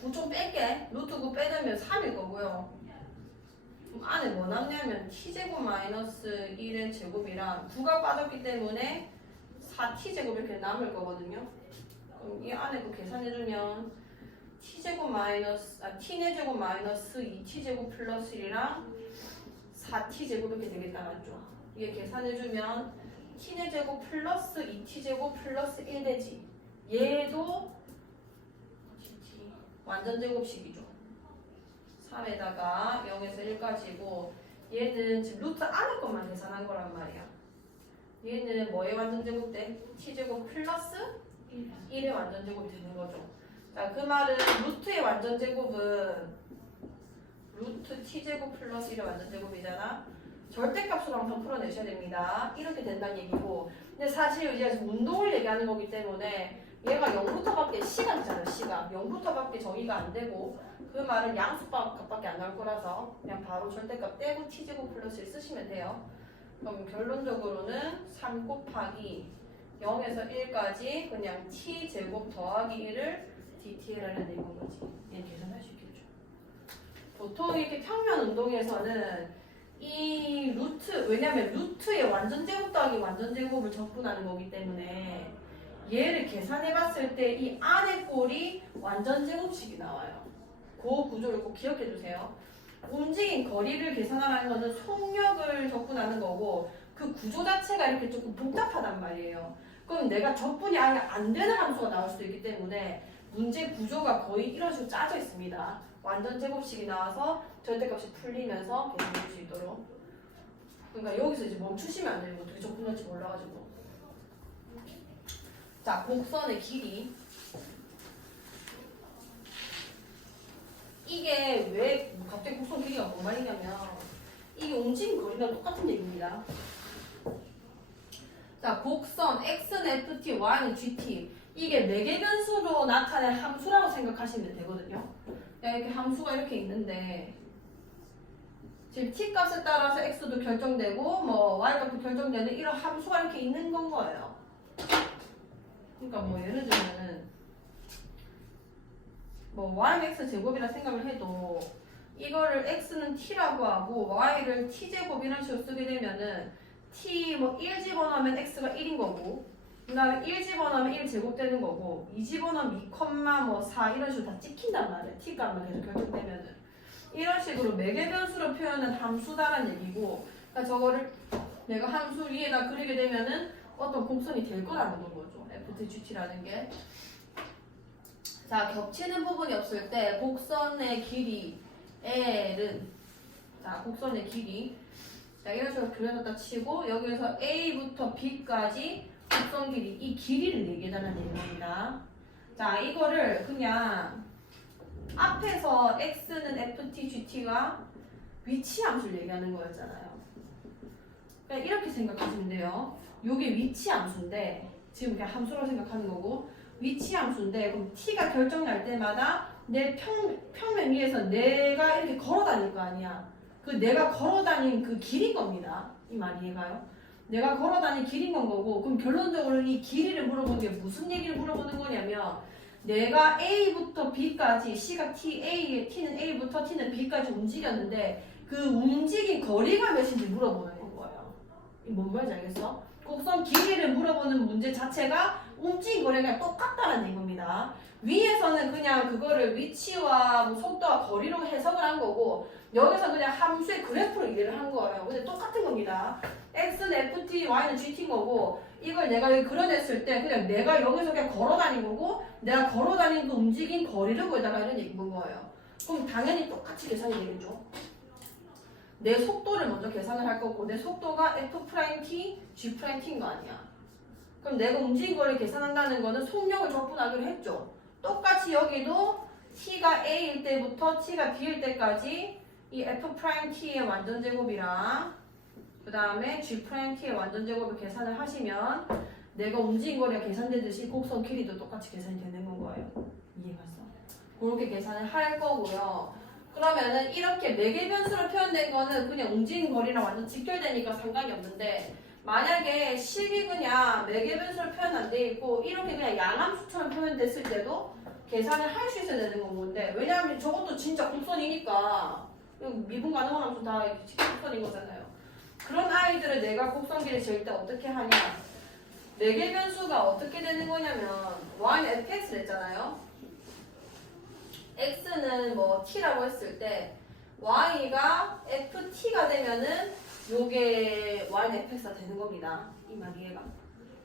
9 좀 뺄게. 루트 9 빼면 3일 거고요. 그럼 안에 뭐 남냐면 t제곱 마이너스 1의 제곱이랑 9가 빠졌기 때문에 4t제곱 이렇게 남을 거거든요. 그럼 이 안에 그 계산해주면 t제곱 마이너스 t네 제곱 마이너스 2t제곱 플러스 1이랑 4t제곱 이렇게 되겠다 맞죠? 이게 계산해주면 t네 제곱 플러스 2t제곱 플러스 1 되지. 얘도 완전 제곱식이죠. 3에다가 0에서 1까지고 얘는 지금 루트 안에 것만 계산한 거란 말이야. 얘는 뭐의 완전 제곱 돼? t제곱 플러스 1의 완전 제곱이 되는 거죠. 자, 그 말은 루트의 완전 제곱은 루트 t제곱 플러스 1의 완전 제곱이잖아. 절대값으로 항상 풀어내셔야 됩니다. 이렇게 된다는 얘기고 근데 사실 우리가 지금 운동을 얘기하는 거기 때문에 얘가 0부터밖에 시간이잖아요. 시간 0부터밖에 정의가 안 되고 그 말은 양수값밖에 안 나올 거라서 그냥 바로 절대값 떼고 t제곱 플러스 1 쓰시면 돼요. 그럼 결론적으로는 3 곱하기 0에서 1까지 그냥 t제곱 더하기 1을 dt라는 얘기인 거지. 얘 계산할 수 있겠죠. 보통 이렇게 평면 운동에서는 이 루트, 왜냐면 루트의 완전 제곱 더하기 완전 제곱을 적분하는 거기 때문에 얘를 계산해 봤을 때 이 안의 꼴이 완전 제곱식이 나와요. 그 구조를 꼭 기억해 주세요. 움직인 거리를 계산하는 거는 속력을 적분하는 거고 그 구조 자체가 이렇게 조금 복잡하단 말이에요. 그럼 내가 적분이 아예 안 되는 함수가 나올 수도 있기 때문에 문제 구조가 거의 이런 식으로 짜져 있습니다. 완전 제곱식이 나와서 절대값이 풀리면서 계산할 수 있도록. 그러니까 여기서 이제 멈추시면 안 돼요. 어떻게 적분할지 몰라가지고. 자, 곡선의 길이. 이게 왜 갑자기 곡선 길이가 뭔 말이냐면 이게 움직임 거리랑 똑같은 얘기입니다. 자, 곡선 x는 ft, y는 gt. 이게 매개 변수로 나타낸 함수라고 생각하시면 되거든요. 이렇게 함수가 이렇게 있는데 지금 t 값에 따라서 x도 결정되고 뭐 y 값도 결정되는 이런 함수가 이렇게 있는 건 거예요. 그러니까 뭐 예를 들면은 뭐 y는 x 제곱이라 생각을 해도 이거를 x는 t라고 하고 y를 t제곱 이런 식으로 쓰게 되면은 t 뭐 1 집어넣으면 x가 1인 거고 그 다음에 1 집어넣으면 1 제곱 되는 거고 2 집어넣으면 2, 뭐 4 이런 식으로 다 찍힌단 말이에요. t 값만 계속 결정되면은 이런 식으로 매개 변수로 표현한 함수다라는 얘기고 그러니까 저거를 내가 함수 위에다 그리게 되면은 어떤 곡선이 될 거라는 거죠. ftgt라는 게. 자, 겹치는 부분이 없을 때 곡선의 길이 L은 자, 곡선의 길이 자, 이런 식으로 그려놨다 치고 여기에서 A부터 B까지 곡선 길이 이 길이를 얘기해달라는 얘기입니다. 자, 이거를 그냥 앞에서 x는 ft, gt가 위치 함수를 얘기하는 거였잖아요. 그냥 이렇게 생각하시면 돼요. 요게 위치 함수인데 지금 그냥 함수로 생각하는 거고 위치 함수인데 그럼 t가 결정날 때마다 내 평면 위에서 내가 이렇게 걸어 다닐 거 아니야. 그 내가 걸어 다닌 그 길인 겁니다. 이 말 이해가요? 내가 걸어 다닌 길인 건 거고 그럼 결론적으로 이 길이를 물어보는 게 무슨 얘기를 물어보는 거냐면 내가 A부터 B까지 C가 T는 A부터 T는 B까지 움직였는데 그 움직인 거리가 몇인지 물어보는 거예요. 이 뭔 말인지 알겠어? 곡선 길이를 물어보는 문제 자체가 움직인 거리가 똑같다는 얘기입니다. 위에서는 그냥 그거를 위치와 뭐 속도와 거리로 해석을 한 거고 여기서 그냥 함수의 그래프로 이해를 한 거예요. 근데 똑같은 겁니다. x는 ft, y는 gt인 거고 이걸 내가 여기 그려냈을 때 그냥 내가 여기서 그냥 걸어 다닌 거고 내가 걸어 다닌 그 움직인 거리를 거기다가 이런 얘기인 거예요. 그럼 당연히 똑같이 계산이 되겠죠. 내 속도를 먼저 계산을 할 거고 내 속도가 f't, g'인 거 아니야. 그럼 내가 움직인 거리를 계산한다는 거는 속력을 적분하기로 했죠. 똑같이 여기도 t가 a일 때부터 t가 b일 때까지 이 f't의 완전 제곱이랑 그 다음에 g'의 완전 제곱을 계산을 하시면 내가 움직인 거리가 계산되듯이 곡선 길이도 똑같이 계산이 되는 건 거예요. 이해갔어? 그렇게 계산을 할 거고요. 그러면은 이렇게 매개 변수로 표현된 거는 그냥 움직인 거리랑 완전 직결되니까 상관이 없는데 만약에 식이 그냥 매개 변수로 표현 안 돼 있고 이렇게 그냥 양함수처럼 표현됐을 때도 계산을 할 수 있어야 되는 건데 왜냐하면 저것도 진짜 곡선이니까 미분 가능한 함수 다 곡선인 거잖아요. 그런 아이들을 내가 곡선 길이 잴 때 어떻게 하냐 매개 변수가 어떻게 되는 거냐면 y는 fx를 했잖아요. x는 뭐 t라고 했을 때 y가 ft가 되면은 요게 y는 fx가 되는 겁니다. 이 말 이해가?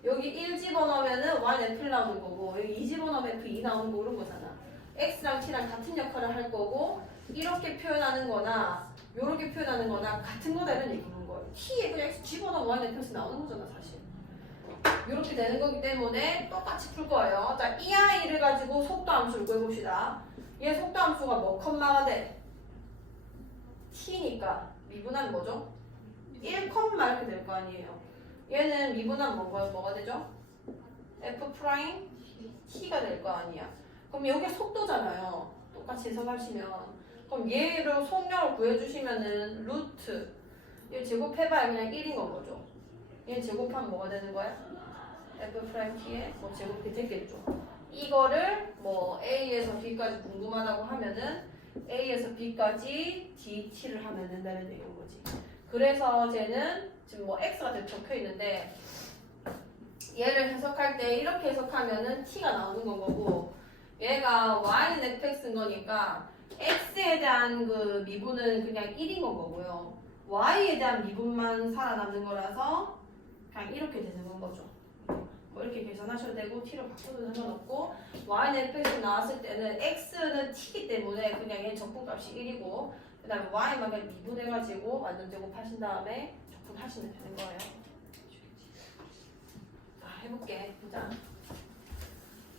여기 1 집어넣으면은 y는 f 나오는 거고 여기 2 집어넣으면 f2 나오는 거 그런 거잖아. x랑 t랑 같은 역할을 할 거고 이렇게 표현하는 거나 요렇게 표현하는 거나 같은 거다 이런 얘기인 거예요. t에 그냥 x 집어넣으면 y는 fx 나오는 거잖아 사실. 이렇게 되는 거기 때문에 똑같이 풀 거예요. 자, 이 아이를 가지고 속도 함수를 구해봅시다. 얘 속도 함수가 뭐 컴마가 돼? t니까 미분하면 뭐죠? 1 컴마 이렇게 될 거 아니에요. 얘는 미분하면 뭐가 되죠? f 프라임 t가 될 거 아니야. 그럼 여기 속도잖아요. 똑같이 해석하시면 그럼 얘를 속력을 구해주시면은 루트 얘 제곱해봐야 그냥 1인 건 거죠. 얘 제곱하면 뭐가 되는 거야? F'T의 뭐 제곱이 됐겠죠. 이거를 뭐 A에서 B까지 궁금하다고 하면은 A에서 B까지 DT를 하면 된다는 얘기인 거지. 그래서 쟤는 지금 뭐 X가 적혀 있는데 얘를 해석할 때 이렇게 해석하면은 T가 나오는 건 거고 얘가 Y는 fx인 거니까 X에 대한 그 미분은 그냥 1인 건 거고요. Y에 대한 미분만 살아남는 거라서 그냥 이렇게 되는 건 거죠. 뭐 이렇게 계산하셔도 되고 t로 바꿔도 상관없고 y는 fx 나왔을 때는 x는 t이기 때문에 그냥 얘 적분값이 1이고 그 다음에 y만 그냥 미분해가지고 완전 제곱하신 다음에 적분하시면 되는 거예요. 자 해볼게. 보자.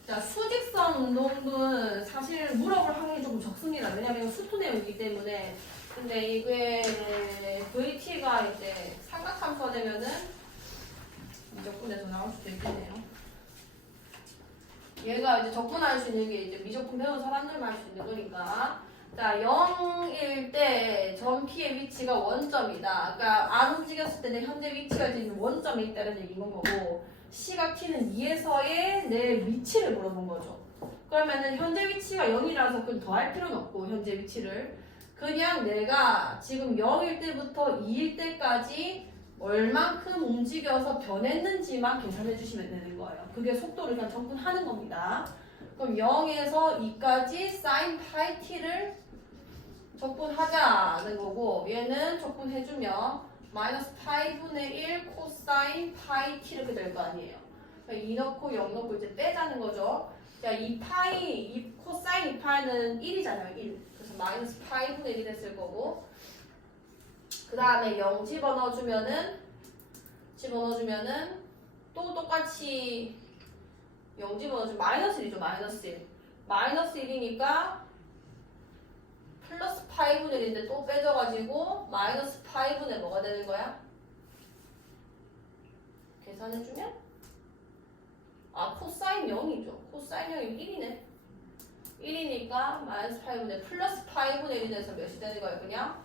자 수직선 운동은 사실 물어볼 확률이 조금 적습니다. 왜냐면 수토 내용이기 때문에. 근데 이게 VT가 이제 삼각함수가 되면은 미적분에서 나올 수도 있겠네요. 얘가 이제 적분할 수 있는 게 이제 미적분 배운 사람들만 할 수 있는 거니까. 자, 0일 때 점 P의 위치가 원점이다. 그러니까 안 움직였을 때는 현재 위치가 지금 원점에 있다는 얘기인 거고, 시각 T는 2에서의 내 위치를 물어본 거죠. 그러면은 현재 위치가 0이라서 그건 더할 필요는 없고, 현재 위치를. 그냥 내가 지금 0일 때부터 2일 때까지 얼만큼 움직여서 변했는지만 계산해 주시면 되는 거예요. 그게 속도를 그냥 적분하는 겁니다. 그럼 0에서 2까지 sin pi t를 적분하자는 거고 얘는 적분해주면 마이너스 파이분의 1 코사인 파이 t 이렇게 될 거 아니에요. 2 넣고 0 넣고 이제 빼자는 거죠. 자, 이 파이, 이 코사인 2파이는 1이잖아요. 1. 그래서 마이너스 파이분의 1이 됐을 거고 그 다음에 0 집어넣어주면은 또 똑같이 0 집어넣어주면 마이너스 1이죠. 마이너스 1. 마이너스 1이니까 플러스 파이분의 1인데 또 빼져가지고 마이너스 파이분의 뭐가 되는 거야? 계산해주면? 아 코사인 0이죠. 코사인 0이면 1이네. 1이니까 마이너스 파이분의 플러스 파이분의 1이 돼서 몇이 되는 거예요? 그냥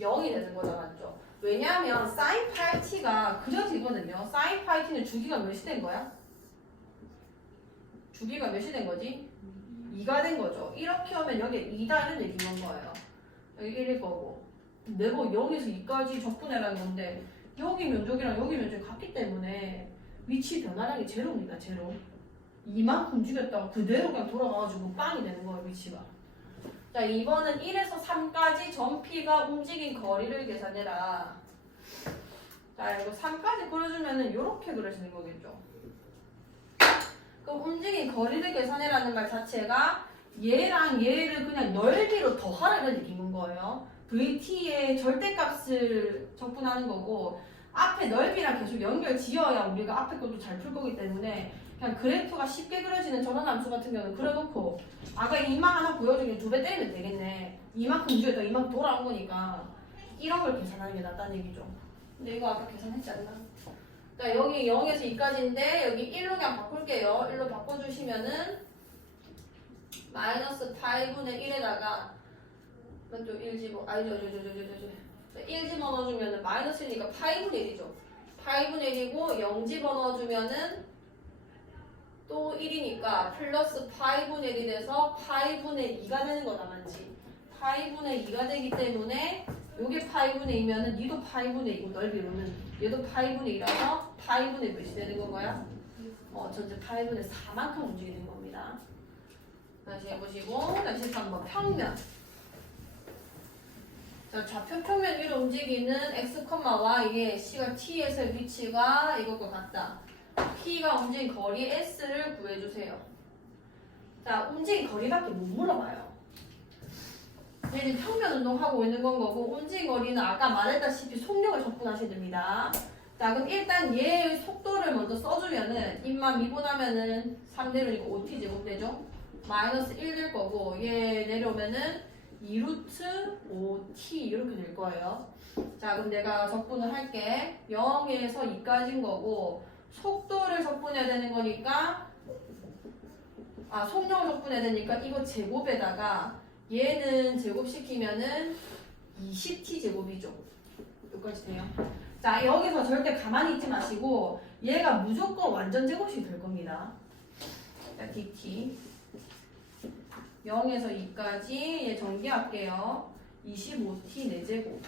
0이 되는 거죠. 맞죠? 왜냐하면 sin 파이 t가 그려지거든요. sin 파이 t는 주기가 몇이 된 거야? 주기가 몇이 된 거지? 2가 된 거죠. 이렇게 오면 여기에 2다 이런 얘기인 거예요. 여기 1일 거고 내가 0에서 2까지 적분해라는 건데 여기 면적이랑 여기 면적이 같기 때문에 위치 변화량이 제로입니다. 제로. 이만큼 움직였다가 그대로 그냥 돌아가가지고 빵이 되는 거예요. 위치가. 자, 2번은 1에서 3까지 점 P가 움직인 거리를 계산해라. 자, 이거 3까지 그려주면은 이렇게 그려지는 거겠죠. 그럼 움직인 거리를 계산해라는 말 자체가 얘랑 얘를 그냥 넓이로 더하라는 얘기인 거예요. VT의 절대값을 적분하는 거고 앞에 넓이랑 계속 연결 지어야 우리가 앞에 것도 잘 풀 거기 때문에 그냥 그래프가 쉽게 그려지는 전환함수 같은 경우는 그려놓고 아까 이마 하나 보여주면 2배 때리면 되겠네. 이만큼 움직였다 이만큼 돌아온 거니까 이런 걸 계산하는 게 낫다는 얘기죠. 근데 이거 아까 계산했지 않나? 자, 여기 0에서 2까지인데 여기 1로 그냥 바꿀게요. 1로 바꿔주시면은 마이너스 파이분의 1에다가 또 1 집어 아니죠 1 집어넣어주면은 마이너스 1이니까 파이분의 1이죠. 파이분의 1이고 0 집어넣어주면은 또 1이니까 플러스 파이분의 1이 돼서 파이분의 2가 되는 거다 맞지? 파이분의 2가 되기 때문에 요게 파이분의 2면은 얘도 파이분의 2고 넓이로는 얘도 파이분의 2라서 파이분의 몇이 되는 건가요? 전체 파이분의 4만큼 움직이는 겁니다. 다시 해보시고 다시 3번 평면. 자, 좌표 평면 위로 움직이는 x, y의 시각 t에서의 위치가 이것과 같다. P가 움직인 거리 S를 구해주세요. 자, 움직인 거리밖에 못 물어봐요. 얘는 평면 운동하고 있는 건 거고 움직인 거리는 아까 말했다시피 속력을 적분하셔야 됩니다. 자, 그럼 일단 얘의 속도를 먼저 써주면은 입만 미분하면은 3대로 이거 5t 제곱되죠? 마이너스 1 될 거고 얘 내려오면은 2루트 5t 이렇게 될 거예요. 자, 그럼 내가 적분을 할게. 0에서 2까지인 거고 속도를 적분해야 되는 거니까 속력을 적분해야 되니까 이거 제곱에다가 얘는 제곱시키면은 20t 제곱이죠. 여기까지 돼요. 자, 여기서 절대 가만히 있지 마시고 얘가 무조건 완전 제곱이 될 겁니다. 자, dt 0에서 2까지 얘 전개할게요. 25t 4제곱.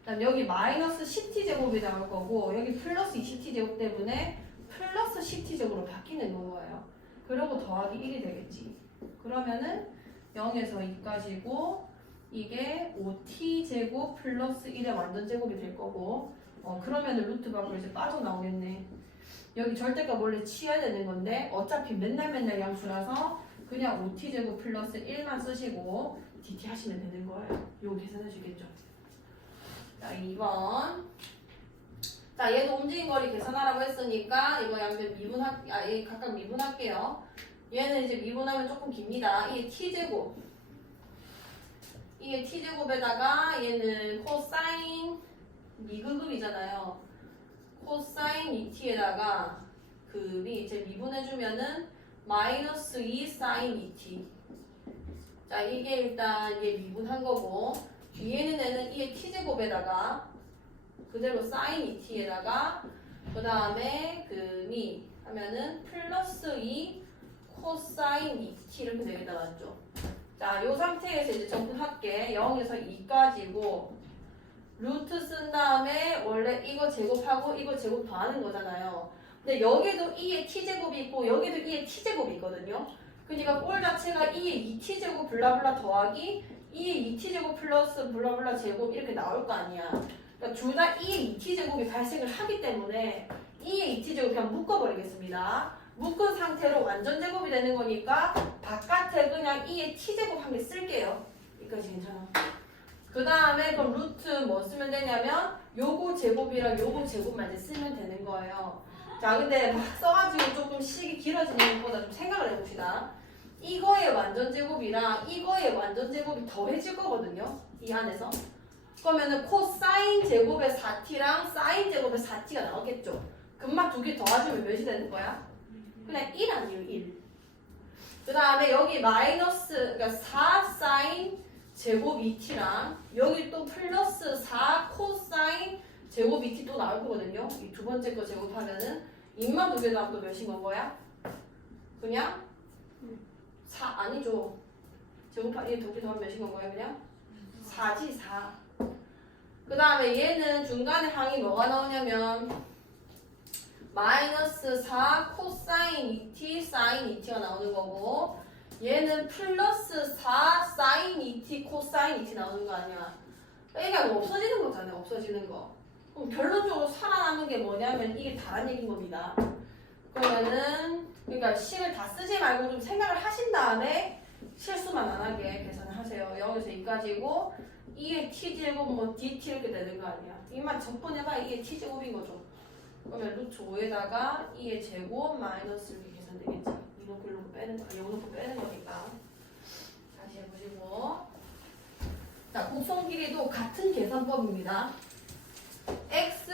그다음 여기 마이너스 10t 제곱이 나올 거고 여기 플러스 20t 제곱 때문에 플러스 10t 제곱으로 바뀌는 거예요. 그리고 더하기 1이 되겠지. 그러면은 0에서 2까지고 이게 5t 제곱 플러스 1의 완전 제곱이 될 거고 그러면은 루트 밖으로 이제 빠져나오겠네. 여기 절대값 원래 취해야 되는 건데 어차피 맨날 양수라서 그냥 5t 제곱 플러스 1만 쓰시고 dt 하시면 되는 거예요. 이거 계산해 주겠죠. 자, 2번. 자, 얘도 움직인 거리 계산하라고 했으니까 이거 양변 얘 각각 미분할게요. 얘는 이제 미분하면 조금 깁니다. 이게 t제곱. 이게 t제곱에다가 얘는 코사인 미근급이잖아요. 코사인 2t에다가 급이 이제 미분해주면은 마이너스 2 사인 2t. 자, 이게 일단 얘 미분한 거고 얘는 이게 t제곱에다가 그대로 사인 2t에다가 그 다음에 금이 하면은 플러스 2 코사인 2t 이렇게 되겠다. 맞죠? 자, 요 상태에서 이제 정분할게. 0에서 2까지고 루트 쓴 다음에 원래 이거 제곱하고 이거 제곱 더하는 거잖아요. 근데 여기도 2의 t제곱이 있고 여기도 2의 t제곱이 있거든요. 그러니까 꼴 자체가 2의 2t제곱 블라블라 더하기 2의 2t제곱 플러스 블라블라 제곱 이렇게 나올 거 아니야. 그러니까 둘 다 2의 2t제곱이 발생을 하기 때문에 2의 2t제곱 그냥 묶어버리겠습니다. 묶은 상태로 완전 제곱이 되는 거니까 바깥에 그냥 2의 t제곱 한 개 쓸게요. 여기까지 괜찮아. 그 다음에 그럼 루트 뭐 쓰면 되냐면 요거 제곱이랑 요거 제곱만 이제 쓰면 되는 거예요. 자, 근데 막 써가지고 조금 식이 길어지는 것보다 좀 생각을 해봅시다. 이거의 완전 제곱이랑 이거의 완전 제곱이 더해질 거거든요. 이 안에서. 그러면은 코사인 제곱의 4t랑 사인 제곱의 4t가 나오겠죠. 금막 두 개 더하시면 몇이 되는 거야? 그냥 1 아니에요, 1. 그 다음에 여기 마이너스, 그러니까 4 사인 제곱 2t랑 여기 또 플러스 4 코사인 제곱 2t 또 나올 거거든요. 이 두 번째 거 제곱하면은 입만 두 개 더하면 또 몇인 건 거야? 그냥 4 아니죠. 제곱하 얘 두 개 더하면 몇인 건 거야? 그냥 4지 4. 그 다음에 얘는 중간에 항이 뭐가 나오냐면 마이너스 4 코사인 2t 사인 2t가 나오는 거고 얘는 플러스 4 사인 2t 코사인 2t 나오는 거 아니야. 이게 뭐 없어지는 거잖아요. 없어지는 거. 그럼 결론적으로 살아남은 게 뭐냐면 이게 다란 얘기인 겁니다. 그러면은 그러니까 식을 다 쓰지 말고 좀 생각을 하신 다음에 실수만 안 하게 계산을 하세요. 0에서 2까지고 이게 t제곱 뭐 dt 이렇게 되는 거 아니야. 이만 적분해봐. 이게 t제곱인 거죠. 그러면 루트 5에다가 2의 제곱 마이너스 이렇게 계산되겠지. 이거 글로 빼는 거, 이거 놓고 빼는 거니까. 다시 해보시고. 자, 곡선 길이도 같은 계산법입니다. x,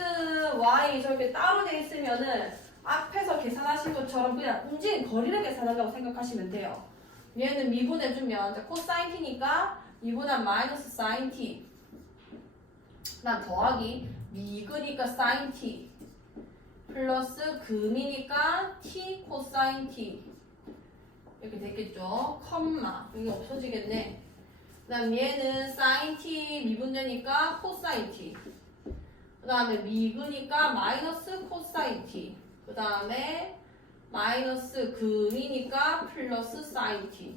y 저렇게 따로 돼 있으면은 앞에서 계산하신 것처럼 그냥 움직인 거리를 계산한다고 생각하시면 돼요. 얘는 미분해주면 자, 코사인 t니까 미분한 마이너스 사인 t. 난 더하기 미그니까 사인 t. 플러스 금이니까 t 코사인 t 이렇게 됐겠죠. 컴마 이게 없어지겠네. 그 다음 얘는 사인 t 미분되니까 코사인 t. 그 다음에 미그니까 마이너스 코사인 t. 그 다음에 마이너스 금이니까 플러스 사인 t.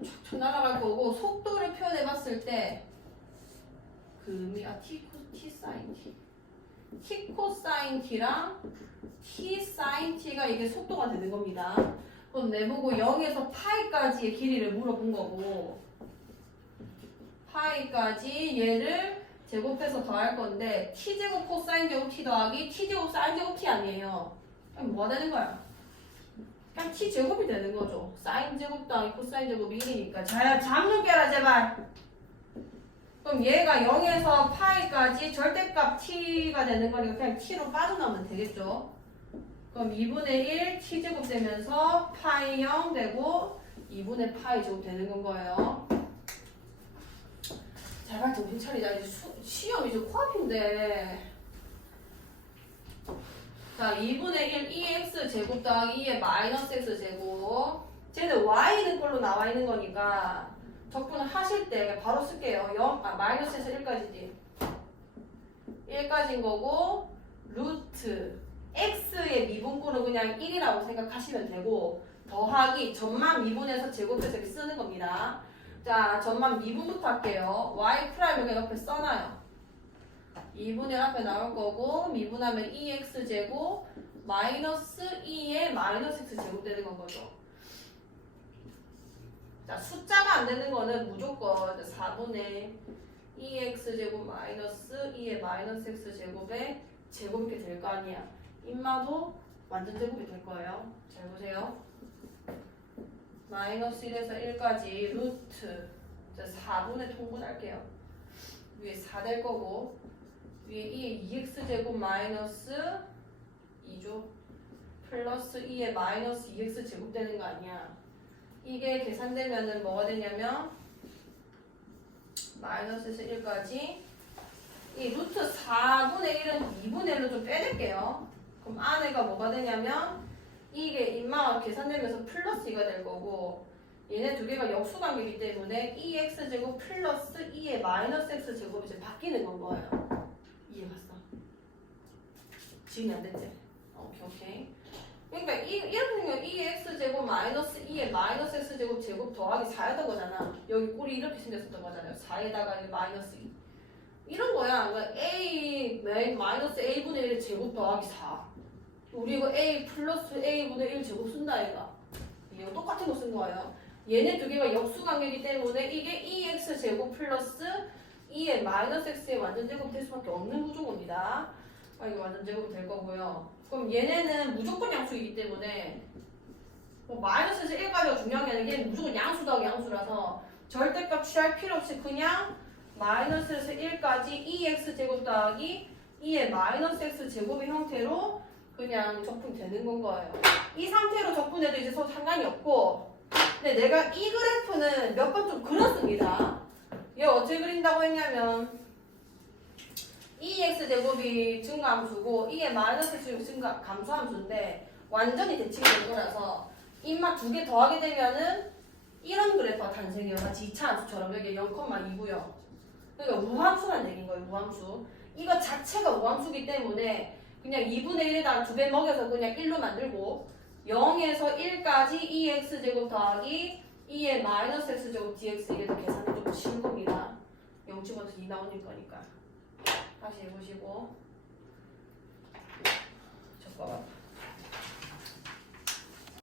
촥촥 날아갈 거고 속도를 표현해 봤을 때 금이 t 사인 t. t 코사인 t랑 t 사인 t가 이게 속도가 되는 겁니다. 그럼 내보고 0에서 파이까지의 길이를 물어본 거고 파이까지 얘를 제곱해서 더할 건데 t제곱 코사인 제곱 t 더하기 t제곱 사인 제곱 t 아니에요. 그럼 뭐가 되는 거야? 그냥 t제곱이 되는 거죠. 사인 제곱 더하기 코사인 제곱이 1이니까. 자, 잠좀 깨라 제발. 그럼 얘가 0에서 파이까지 절대값 t가 되는 거니까 그냥 t로 빠져나오면 되겠죠. 그럼 2분의 1 t제곱 되면서 파이 0 되고 2분의 파이 제곱 되는 건 거예요. 제발 정신 차리자. 이제 시험 이제 코앞인데. 자, 2분의 1 2x 제곱 더하기 2의 마이너스 x 제곱. 쟤는 y는 꼴로 나와 있는 거니까 적분을 하실 때 바로 쓸게요. 마이너스에서 1까지지. 1까지인 거고 루트 x의 미분꼴은 그냥 1이라고 생각하시면 되고 더하기 전만 미분해서 제곱해서 이렇게 쓰는 겁니다. 자, 전만 미분부터 할게요. y 프라임을 그냥 옆에 써놔요. 2분의 1 앞에 나올 거고 미분하면 2x제곱 마이너스 2의 마이너스 x제곱 되는 건 거죠. 자, 숫자가 안 되는 거는 무조건 4분의 2x제곱 마이너스 2의 마이너스 x제곱에 제곱 이렇게 될 거 아니야. 인마도 완전 제곱이 될 거예요. 잘 보세요. 마이너스 1에서 1까지 루트 4분의 통분할게요. 위에 4 될 거고 위에 2의 2x제곱 마이너스 2죠. 플러스 2의 마이너스 2x제곱 되는 거 아니야. 이게 계산되면은 뭐가 되냐면 마이너스에서 1까지 이 루트 4분의 1은 2분의 1로 좀 빼낼게요. 그럼 안에가 뭐가 되냐면 이게 인마가 계산되면서 플러스 2가 될 거고 얘네 두 개가 역수관계이기 때문에 2x제곱 플러스 2의 마이너스 x제곱이 이제 바뀌는 건 거예요. 이해갔어? 지금이 안 됐지? 오케이. 그러니까 이렇게 생기면 2x제곱 마이너스 2의 마이너스 x제곱 제곱 더하기 4였던 거잖아. 여기 꼴이 이렇게 생겼었던 거잖아요. 4에다가 마이너스 2. 이런 거야. 그러니까 a 마이너스 a분의 1의 제곱 더하기 4. 우리 이거 a 플러스 a분의 1 제곱 쓴다 얘가. 이거 똑같은 거 쓴 거예요. 얘네 두 개가 역수관계이기 때문에 이게 2x제곱 플러스 2의 마이너스 x의 완전 제곱이 될 수밖에 없는 구조입니다. 이게 완전 제곱이 될 거고요. 그럼 얘네는 무조건 양수이기 때문에 마이너스에서 1까지가 중요한 게 아니라 얘는 무조건 양수 더하기 양수라서 절대값 취할 필요 없이 그냥 마이너스에서 1까지 2x제곱 더하기 2의 마이너스 x제곱의 형태로 그냥 적분되는 건 거예요. 이 상태로 적분해도 이제 서로 상관이 없고 근데 내가 이 그래프는 몇 번 좀 그렸습니다. 얘 어떻게 그린다고 했냐면 2x제곱이 증가함수고 2의 마이너스 x제곱이 감소함수인데 완전히 대칭이 된 거라서 인마 두 개 더하게 되면은 이런 그래프가 탄생해요. 마치 2차 함수처럼 여기 0,2고요. 그러니까 무함수란 얘기인 거예요. 무함수. 이거 자체가 무함수기 때문에 그냥 2분의 1에다가 두 배 먹여서 그냥 1로 만들고 0에서 1까지 2x제곱 더하기 2의 마이너스 x제곱 dx 이게 더 계산이 좀 쉬운 겁니다. 0집어서 2 나오는 거니까. 다시 해보시고. 저 봐봐.